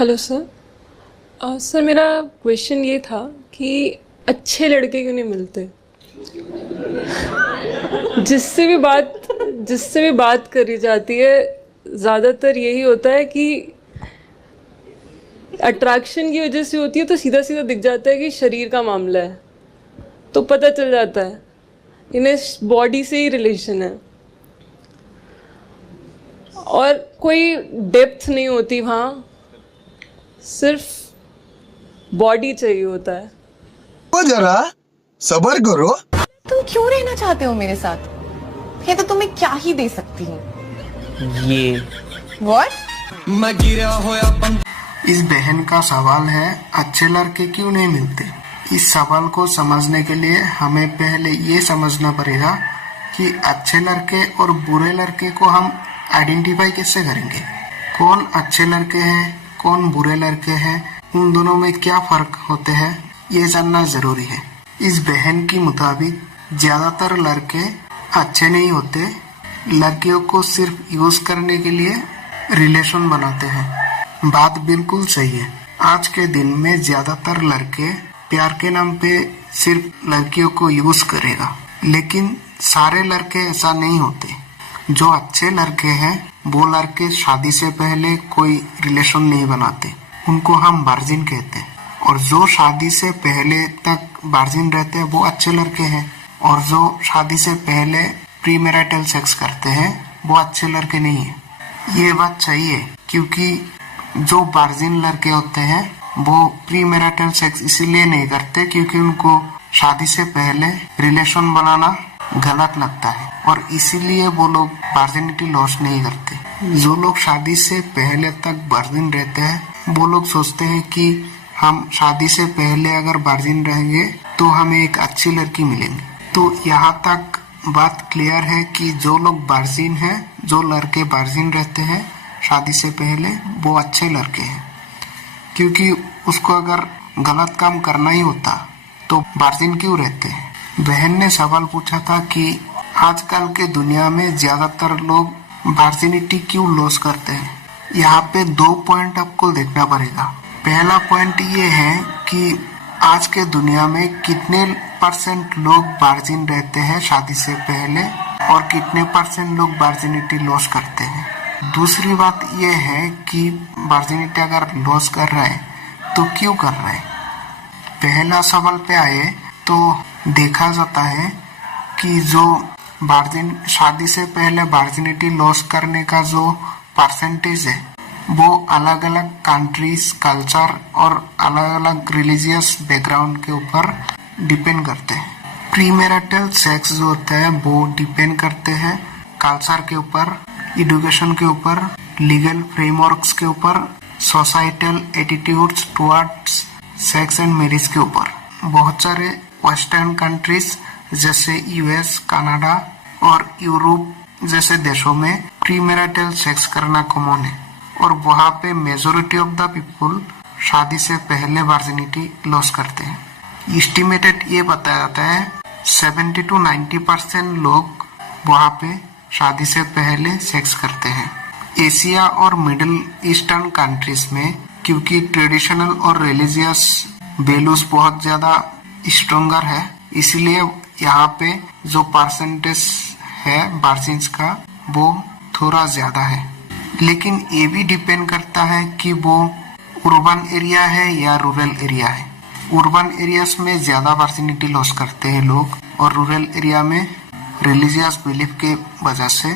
Hello sir. Sir मेरा question ये था कि अच्छे लड़के क्यों नहीं मिलते। जिससे भी बात जिससे भी बात करी जाती है ज़्यादातर यही होता है कि अट्रैक्शन की वजह से होती है, तो सीधा सीधा दिख जाता है कि शरीर का मामला है, तो पता चल जाता है इन्हें बॉडी से ही रिलेशन है और कोई डेप्थ नहीं होती वहाँ, सिर्फ बॉडी चाहिए होता है। तो जरा सबर करो। तुम क्यों रहना चाहते हो मेरे साथ? मैं तो तुम्हें क्या ही दे सकती हूँ। ये What? मैं गिरा होया इस बहन का सवाल है, अच्छे लड़के क्यों नहीं मिलते। इस सवाल को समझने के लिए हमें पहले ये समझना पड़ेगा कि अच्छे लड़के और बुरे लड़के को हम आइडेंटिफाई कैसे करेंगे। कौन अच्छे लड़के हैं, कौन बुरे लड़के हैं, उन दोनों में क्या फर्क होते हैं, ये जानना जरूरी है। इस बहन के मुताबिक ज्यादातर लड़के अच्छे नहीं होते, लड़कियों को सिर्फ यूज करने के लिए रिलेशन बनाते हैं। बात बिल्कुल सही है। आज के दिन में ज्यादातर लड़के प्यार के नाम पे सिर्फ लड़कियों को यूज करेगा, लेकिन सारे लड़के ऐसा नहीं होते। जो अच्छे लड़के हैं वो लड़के शादी से पहले कोई रिलेशन नहीं बनाते, उनको हम वर्जिन कहते हैं। और जो शादी से पहले तक वर्जिन रहते हैं वो अच्छे लड़के हैं, और जो शादी से पहले प्री मैरिटल सेक्स करते हैं वो अच्छे लड़के नहीं है। ये बात सही है, क्योंकि जो वर्जिन लड़के होते हैं वो प्री मैरिटल सेक्स इसीलिए नहीं करते क्योंकि उनको शादी से पहले रिलेशन बनाना गलत लगता है, और इसीलिए वो लोग वर्जिनिटी लॉस नहीं करते। जो लोग शादी से पहले तक वर्जिन रहते हैं वो लोग सोचते हैं कि हम शादी से पहले अगर वर्जिन रहेंगे तो हमें एक अच्छी लड़की मिलेंगी। तो यहाँ तक बात क्लियर है कि जो लोग वर्जिन हैं, जो लड़के वर्जिन रहते हैं शादी से पहले, वो अच्छे लड़के हैं, क्योंकि उसको अगर गलत काम करना ही होता तो वर्जिन क्यों रहते हैं। बहन ने सवाल पूछा था कि आजकल के दुनिया में ज्यादातर लोग वर्जिनिटी क्यों लॉस करते हैं। यहाँ पे 2 पॉइंट आपको देखना पड़ेगा। पहला पॉइंट ये है कि आज के दुनिया में कितने % लोग वर्जिन रहते हैं शादी से पहले, और कितने % लोग वर्जिनिटी लॉस करते हैं। दूसरी बात ये है कि वर्जिनिटी अगर लॉस कर रहे हैं तो क्यों कर रहे हैं। पहला सवाल पे आए तो देखा जाता है कि जो वर्जिन शादी से पहले वर्जिनिटी लॉस करने का जो परसेंटेज है वो अलग अलग कंट्रीज, कल्चर और अलग अलग रिलीजियस बैकग्राउंड के ऊपर डिपेंड करते हैं। प्री मैरिटल सेक्स जो होता है वो डिपेंड करते हैं कल्चर के ऊपर, एजुकेशन के ऊपर, लीगल फ्रेमवर्क्स के ऊपर, societal attitudes towards sex and marriage के ऊपर। बहुत सारे वेस्टर्न कंट्रीज जैसे यूएस, कनाडा और यूरोप जैसे देशों में प्री मैरिटल सेक्स करना कॉमन है, और वहाँ पे मेजोरिटी ऑफ द पीपल शादी से पहले वर्जिनिटी लॉस करते हैं। एस्टिमेटेड ये बताया जाता है 70 to 90% लोग वहाँ पे शादी से पहले सेक्स करते हैं। एशिया और मिडिल ईस्टर्न कंट्रीज में क्योंकि ट्रेडिशनल और रिलीजियस वैल्यूज बहुत ज्यादा स्ट्रोंगर है, इसलिए यहाँ पे जो परसेंटेज है वर्जिन्स का वो थोड़ा ज्यादा है। लेकिन ये भी डिपेंड करता है कि वो अर्बन एरिया है या रूरल एरिया है। अर्बन एरियाज में ज्यादा वर्जिनिटी लॉस करते हैं लोग, और रूरल एरिया में रिलीजियस बिलीफ के वजह से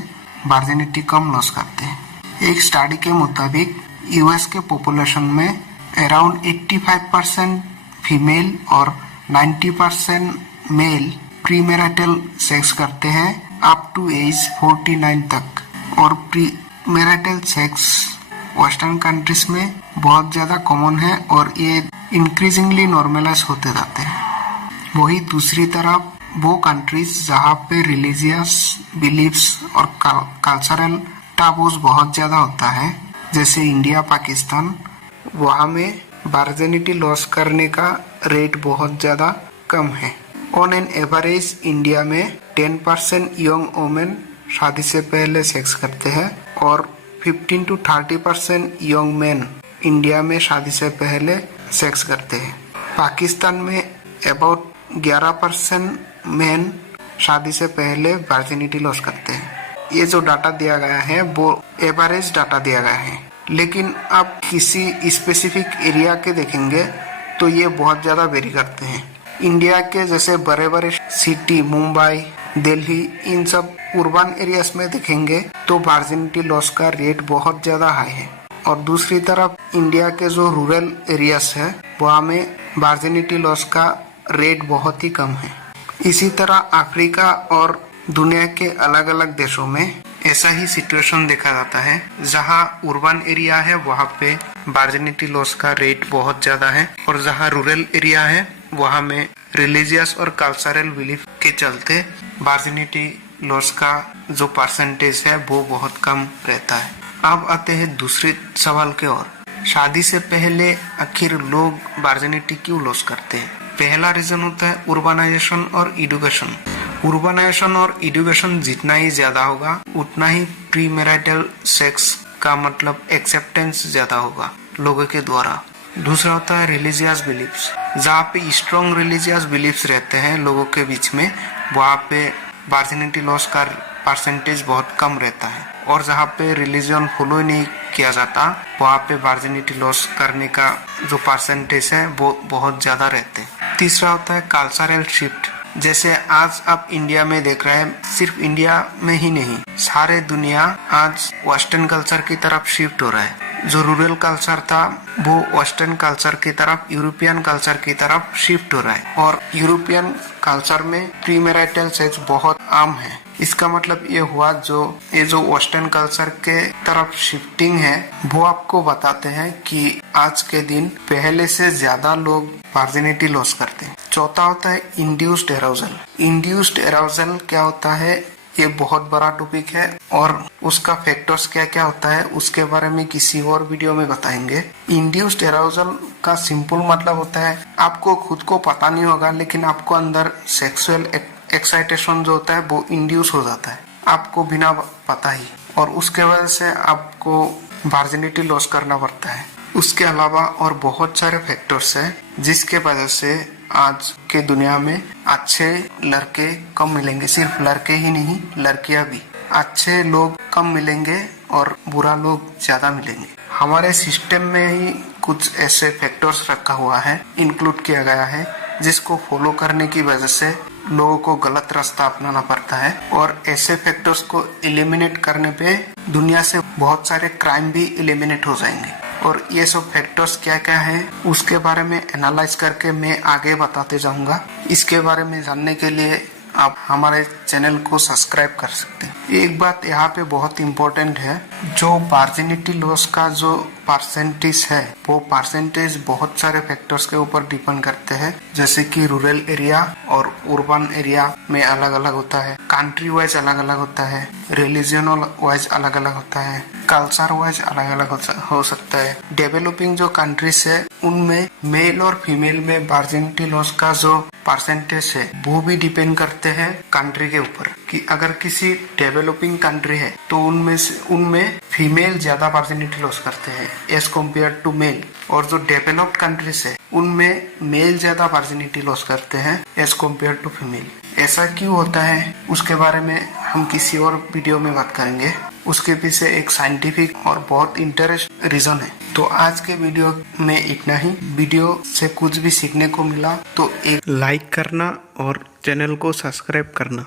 वर्जिनिटी कम लॉस करते हैं। एक स्टडी के मुताबिक यूएस के पॉपुलेशन में अराउंड 85% फीमेल और 90% मेल प्री मैरिटल सेक्स करते हैं अप टू एज 49 तक, और pre marital sex western countries में बहुत ज्यादा कॉमन है और ये इंक्रीजिंगली नॉर्मलाइज होते जाते हैं। वही दूसरी तरफ वो कंट्रीज जहाँ पे रिलीजियस बिलीफ्स और कल्चरल टाबूज बहुत ज्यादा होता है, जैसे इंडिया, पाकिस्तान, वहाँ में वर्जिनिटी लॉस करने का रेट बहुत ज्यादा कम है। ऑन एन एवरेज इंडिया में 10% यंग वुमेन शादी से पहले सेक्स करते हैं, और 15 to 30% यंग मैन इंडिया में शादी से पहले सेक्स करते हैं। पाकिस्तान में अबाउट 11% मेन शादी से पहले वर्जिनिटी लॉस करते हैं। ये जो डाटा दिया गया है वो एवरेज डाटा दिया गया है, लेकिन आप किसी स्पेसिफिक एरिया के देखेंगे तो ये बहुत ज़्यादा वेरी करते हैं। इंडिया के जैसे बड़े बड़े सिटी मुंबई, दिल्ली, इन सब अर्बन एरियाज में देखेंगे तो वर्जिनिटी लॉस का रेट बहुत ज़्यादा हाई है। और दूसरी तरफ इंडिया के जो रूरल एरियाज है वहाँ में वर्जिनिटी लॉस का रेट बहुत ही कम है। इसी तरह अफ्रीका और दुनिया के अलग अलग देशों में ऐसा ही सिचुएशन देखा जाता है। जहाँ अर्बन एरिया है वहाँ पे वर्जिनिटी लॉस का रेट बहुत ज्यादा है, और जहाँ रूरल एरिया है वहाँ में रिलीजियस और कल्चरल बिलीफ के चलते वर्जिनिटी लॉस का जो परसेंटेज है वो बहुत कम रहता है। अब आते हैं दूसरे सवाल के ओर, शादी से पहले आखिर लोग वर्जिनिटी क्यों लॉस करते हैं? पहला रीजन होता है उर्बनाइजेशन और एडुकेशन। उर्बनाइजेशन और एडुकेशन जितना ही ज्यादा होगा उतना ही प्री मैरिटल सेक्स का मतलब एक्सेप्टेंस ज्यादा होगा लोगों के द्वारा। दूसरा होता है रिलीजियस बिलीफ्स। जहाँ पे स्ट्रॉन्ग रिलीजियस बिलीफ्स रहते हैं लोगों के बीच में वहाँ पे वर्जिनिटी लॉस का परसेंटेज बहुत कम रहता है, और जहाँ पे रिलीजन फॉलो नहीं किया जाता वहाँ पे वर्जिनिटी लॉस करने का जो परसेंटेज है वो बहुत ज्यादा रहते हैं। तीसरा होता है कल्चरल शिफ्ट। जैसे आज आप इंडिया में देख रहे हैं, सिर्फ इंडिया में ही नहीं सारे दुनिया आज वेस्टर्न कल्चर की तरफ शिफ्ट हो रहा है। जो रूरल कल्चर था वो वेस्टर्न कल्चर की तरफ, यूरोपियन कल्चर की तरफ शिफ्ट हो रहा है, और यूरोपियन कल्चर में प्री मैरिटल सेक्स बहुत आम है। इसका मतलब ये हुआ ये जो वेस्टर्न कल्चर के तरफ शिफ्टिंग है वो आपको बताते हैं कि आज के दिन पहले से ज्यादा लोग वर्जिनिटी लॉस करते हैं। चौथा होता है इंड्यूस्ड एराउजल। इंड्यूस्ड एराउजल क्या होता है ये बहुत बड़ा टॉपिक है, और उसका फैक्टर्स क्या क्या होता है उसके बारे में किसी और वीडियो में बताएंगे। इंड्यूस्ड एराउजल का सिंपल मतलब होता है आपको खुद को पता नहीं होगा लेकिन आपको अंदर सेक्सुअल एक्साइटेशन जो होता है वो इंड्यूस हो जाता है आपको बिना पता ही, और उसके वजह से आपको वर्जिनिटी लॉस करना पड़ता है। उसके अलावा और बहुत सारे फैक्टर्स है जिसके वजह से आज के दुनिया में अच्छे लड़के कम मिलेंगे। सिर्फ लड़के ही नहीं, लड़कियां भी। अच्छे लोग कम मिलेंगे और बुरा लोग ज्यादा मिलेंगे। हमारे सिस्टम में ही कुछ ऐसे फैक्टर्स रखा हुआ है, इंक्लूड किया गया है, जिसको फॉलो करने की वजह से लोगों को गलत रास्ता अपनाना पड़ता है, और ऐसे फैक्टर्स को एलिमिनेट करने पे दुनिया से बहुत सारे क्राइम भी एलिमिनेट हो जाएंगे। और ये सब फैक्टर्स क्या क्या है उसके बारे में एनालाइज करके मैं आगे बताते जाऊंगा। इसके बारे में जानने के लिए आप हमारे चैनल को सब्सक्राइब कर सकते हैं। एक बात यहाँ पे बहुत इम्पोर्टेंट है, जो वर्जिनिटी लॉस का जो परसेंटेज है वो परसेंटेज बहुत सारे फैक्टर्स के ऊपर डिपेंड करते हैं, जैसे कि रूरल एरिया और अर्बन एरिया में अलग अलग होता है, कंट्री वाइज अलग अलग होता है, रिलीजनल वाइज अलग अलग होता है, कल्चर वाइज अलग अलग हो सकता है। डेवलपिंग जो कंट्रीज है उनमें मेल और फीमेल में वर्जिनिटी लॉस का जो परसेंटेज है वो भी डिपेंड करते हैं कंट्री के ऊपर, कि अगर किसी डेवलपिंग कंट्री है तो उनमें फीमेल ज्यादा वर्जिनिटी लॉस करते हैं एज कम्पेयर टू मेल, और जो डेवलप्ड कंट्रीज है उनमें मेल ज्यादा वर्जिनिटी लॉस करते हैं एज कम्पेयर टू फीमेल। ऐसा क्यों होता है उसके बारे में हम किसी और वीडियो में बात करेंगे। उसके पीछे एक साइंटिफिक और बहुत इंटरेस्ट रीजन है। तो आज के वीडियो में इतना ही। वीडियो से कुछ भी सीखने को मिला तो एक लाइक करना और चैनल को सब्सक्राइब करना।